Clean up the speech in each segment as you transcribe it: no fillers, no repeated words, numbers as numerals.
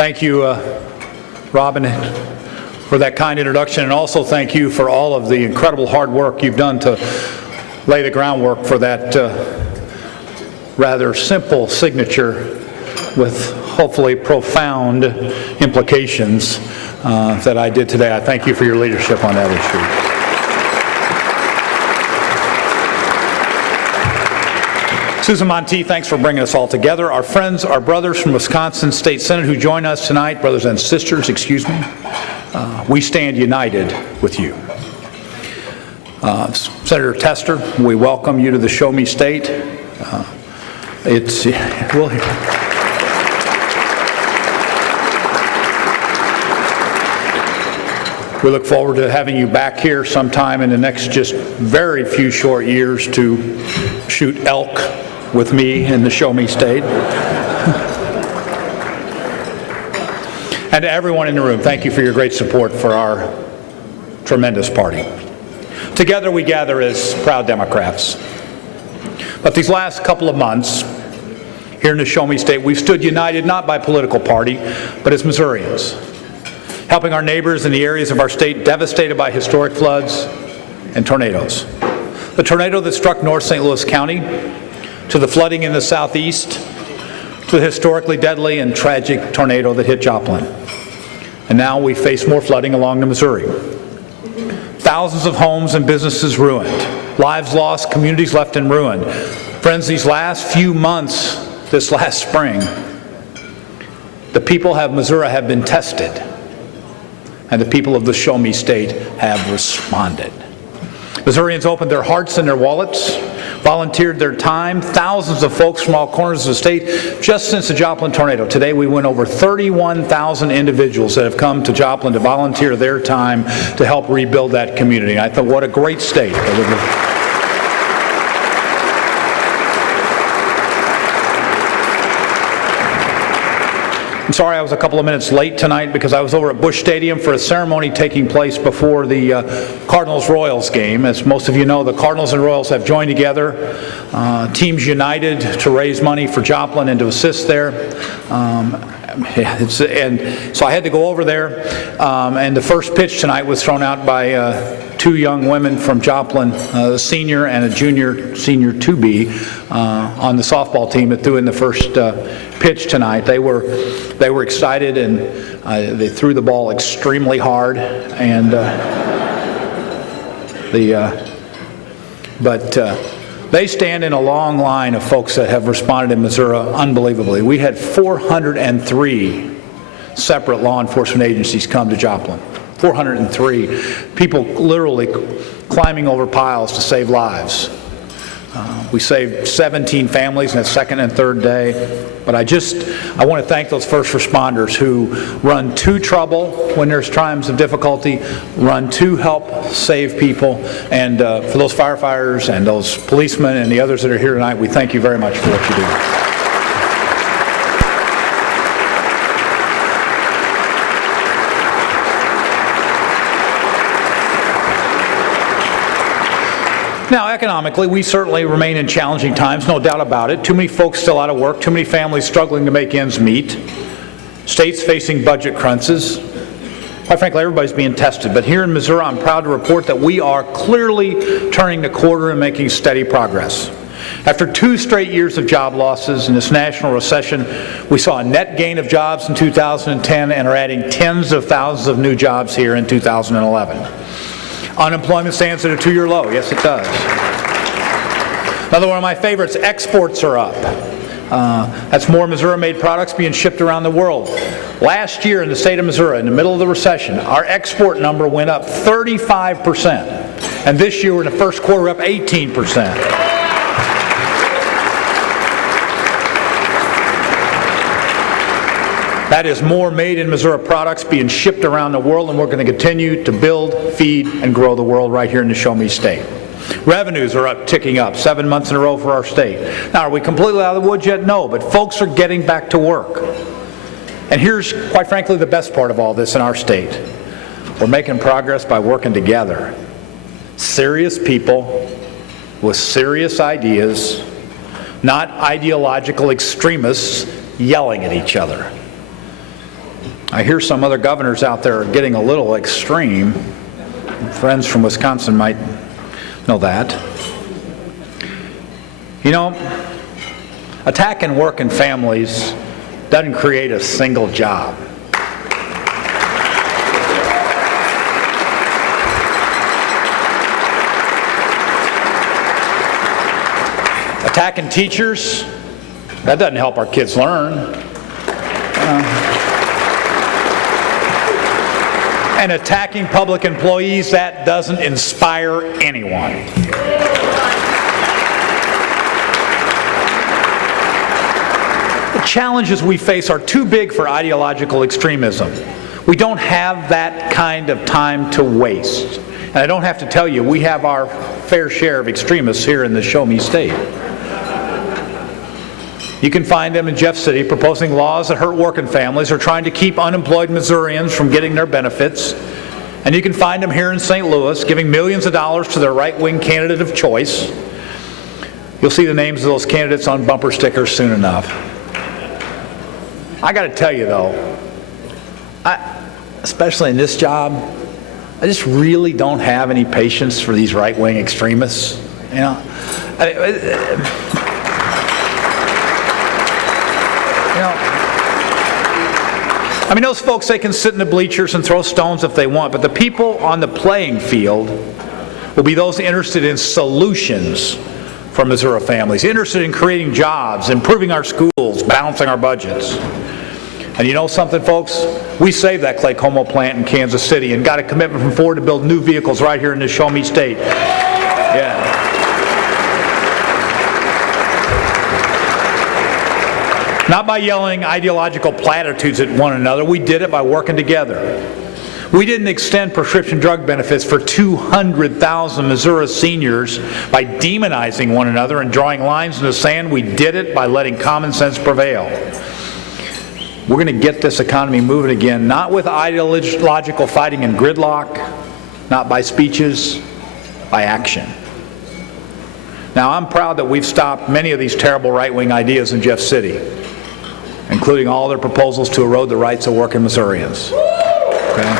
Thank you, Robin, for that kind introduction, and also thank you for all of the incredible hard work you've done to lay the groundwork for that rather simple signature with hopefully profound implications that I did today. I thank you for your leadership on that issue. Susan Monteith, thanks for bringing us all together. Our friends, our brothers from Wisconsin State Senate who join us tonight, brothers and sisters, excuse me, we stand united with you. Senator Tester, we welcome you to the Show Me State. We look forward to having you back here sometime in the next just very few short years to shoot elk with me in the Show Me State. And to everyone in the room, thank you for your great support for our tremendous party. Together we gather as proud Democrats. But these last couple of months, here in the Show Me State, we've stood united not by political party, but as Missourians, helping our neighbors in the areas of our state devastated by historic floods and tornadoes. The tornado that struck North St. Louis County, to the flooding in the southeast, to the historically deadly and tragic tornado that hit Joplin. And now we face more flooding along the Missouri. Thousands of homes and businesses ruined, lives lost, communities left in ruin. Friends, these last few months, this last spring, the people of Missouri have been tested, and the people of the Show Me State have responded. Missourians opened their hearts and their wallets, volunteered their time. Thousands of folks from all corners of the state just since the Joplin tornado. Today we went over 31,000 individuals that have come to Joplin to volunteer their time to help rebuild that community. I thought, what a great state. I'm sorry I was a couple of minutes late tonight because I was over at Busch Stadium for a ceremony taking place before the Cardinals-Royals game. As most of you know, the Cardinals and Royals have joined together, teams united to raise money for Joplin and to assist there. And so I had to go over there, and the first pitch tonight was thrown out by two young women from Joplin, a senior and a senior 2B on the softball team that threw in the first pitch tonight. They were excited, and they threw the ball extremely hard, and they stand in a long line of folks that have responded in Missouri unbelievably. We had 403 separate law enforcement agencies come to Joplin. 403 people literally climbing over piles to save lives. We saved 17 families in the second and third day. But I want to thank those first responders who run to trouble when there's times of difficulty, run to help save people. And for those firefighters and those policemen and the others that are here tonight, we thank you very much for what you do. Now, economically, we certainly remain in challenging times, no doubt about it. Too many folks still out of work, too many families struggling to make ends meet, states facing budget crunches. Quite frankly, everybody's being tested. But here in Missouri, I'm proud to report that we are clearly turning the corner and making steady progress. After 2 straight years of job losses in this national recession, we saw a net gain of jobs in 2010 and are adding tens of thousands of new jobs here in 2011. Unemployment stands at a 2-year low. Yes, it does. Another one of my favorites, exports are up. That's more Missouri-made products being shipped around the world. Last year in the state of Missouri, in the middle of the recession, our export number went up 35%. And this year, in the first quarter, we're up 18%. That is more made in Missouri products being shipped around the world, and we're going to continue to build, feed, and grow the world right here in the Show Me State. Revenues are ticking up 7 months in a row for our state. Now, are we completely out of the woods yet? No, but folks are getting back to work. And here's, quite frankly, the best part of all this in our state. We're making progress by working together. Serious people with serious ideas, not ideological extremists yelling at each other. I hear some other governors out there are getting a little extreme. Friends from Wisconsin might know that. You know, attacking working families doesn't create a single job. Attacking teachers, that doesn't help our kids learn. And attacking public employees, that doesn't inspire anyone. The challenges we face are too big for ideological extremism. We don't have that kind of time to waste. And I don't have to tell you, we have our fair share of extremists here in the Show Me State. You can find them in Jeff City proposing laws that hurt working families or trying to keep unemployed Missourians from getting their benefits. And you can find them here in St. Louis giving millions of dollars to their right-wing candidate of choice. You'll see the names of those candidates on bumper stickers soon enough. I got to tell you though, especially in this job, I just really don't have any patience for these right-wing extremists. You know, I mean, those folks, they can sit in the bleachers and throw stones if they want, but the people on the playing field will be those interested in solutions for Missouri families, interested in creating jobs, improving our schools, balancing our budgets. And you know something, folks? We saved that Clay Como plant in Kansas City and got a commitment from Ford to build new vehicles right here in the Show Me State. Yeah. Not by yelling ideological platitudes at one another. We did it by working together. We didn't extend prescription drug benefits for 200,000 Missouri seniors by demonizing one another and drawing lines in the sand. We did it by letting common sense prevail. We're going to get this economy moving again, not with ideological fighting and gridlock, not by speeches, by action. Now, I'm proud that we've stopped many of these terrible right-wing ideas in Jeff City, including all their proposals to erode the rights of working Missourians. Okay?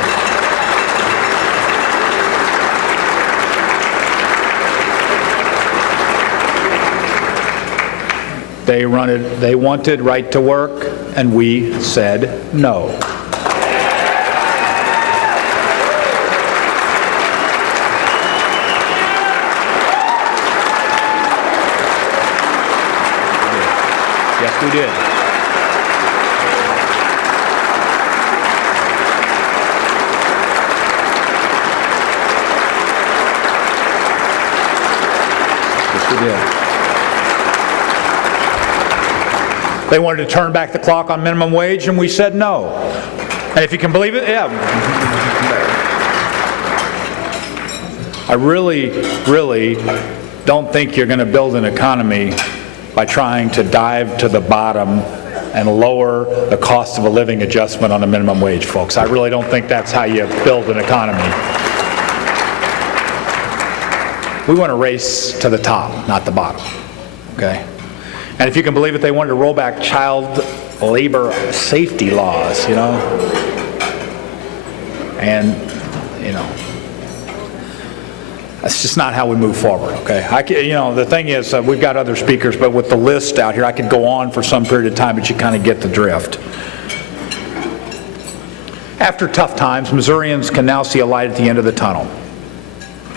They wanted right to work, and we said no. Yes, we did. They wanted to turn back the clock on minimum wage, and we said no. And if you can believe it, yeah. I really don't think you're going to build an economy by trying to dive to the bottom and lower the cost of a living adjustment on a minimum wage, folks. I really don't think that's how you build an economy. We want to race to the top, not the bottom. Okay? And if you can believe it, they wanted to roll back child labor safety laws, you know. And, you know, that's just not how we move forward, okay? You know, the thing is, we've got other speakers, but with the list out here, I could go on for some period of time, but you kind of get the drift. After tough times, Missourians can now see a light at the end of the tunnel.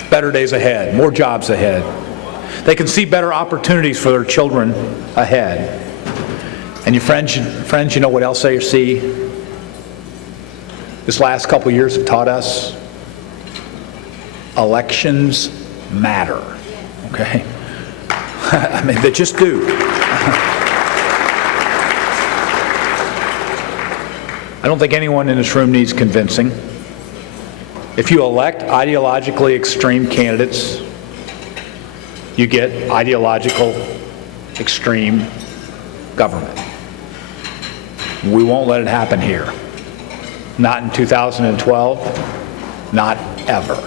Better days ahead, more jobs ahead. They can see better opportunities for their children ahead. And your friends, you know what else they see? This last couple of years have taught us elections matter. Okay? I mean, they just do. I don't think anyone in this room needs convincing. If you elect ideologically extreme candidates, you get ideological extreme government. We won't let it happen here. Not in 2012, not ever.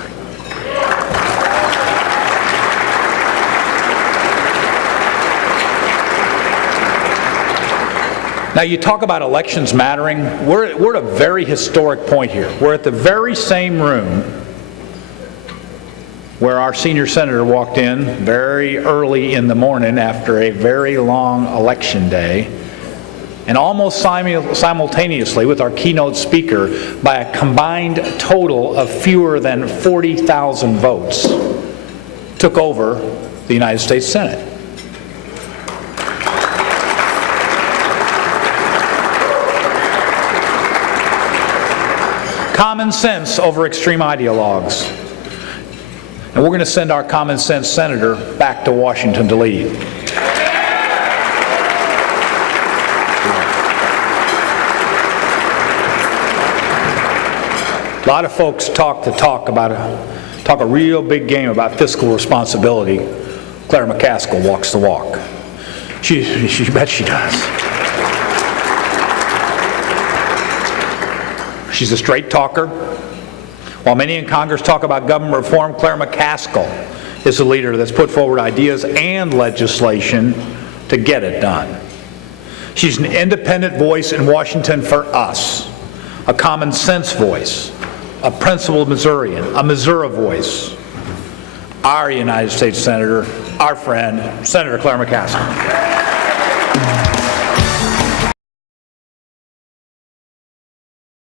Now, you talk about elections mattering. We're at a very historic point here. We're at the very same room where our senior senator walked in very early in the morning after a very long election day, and almost simultaneously with our keynote speaker, by a combined total of fewer than 40,000 votes, took over the United States Senate. Common sense over extreme ideologues. And we're going to send our common sense senator back to Washington to lead. A lot of folks talk a real big game about fiscal responsibility. Claire McCaskill walks the walk. She bet she does. She's a straight talker. While many in Congress talk about government reform, Claire McCaskill is the leader that's put forward ideas and legislation to get it done. She's an independent voice in Washington for us, a common sense voice, a principled Missourian, a Missouri voice. Our United States Senator, our friend, Senator Claire McCaskill.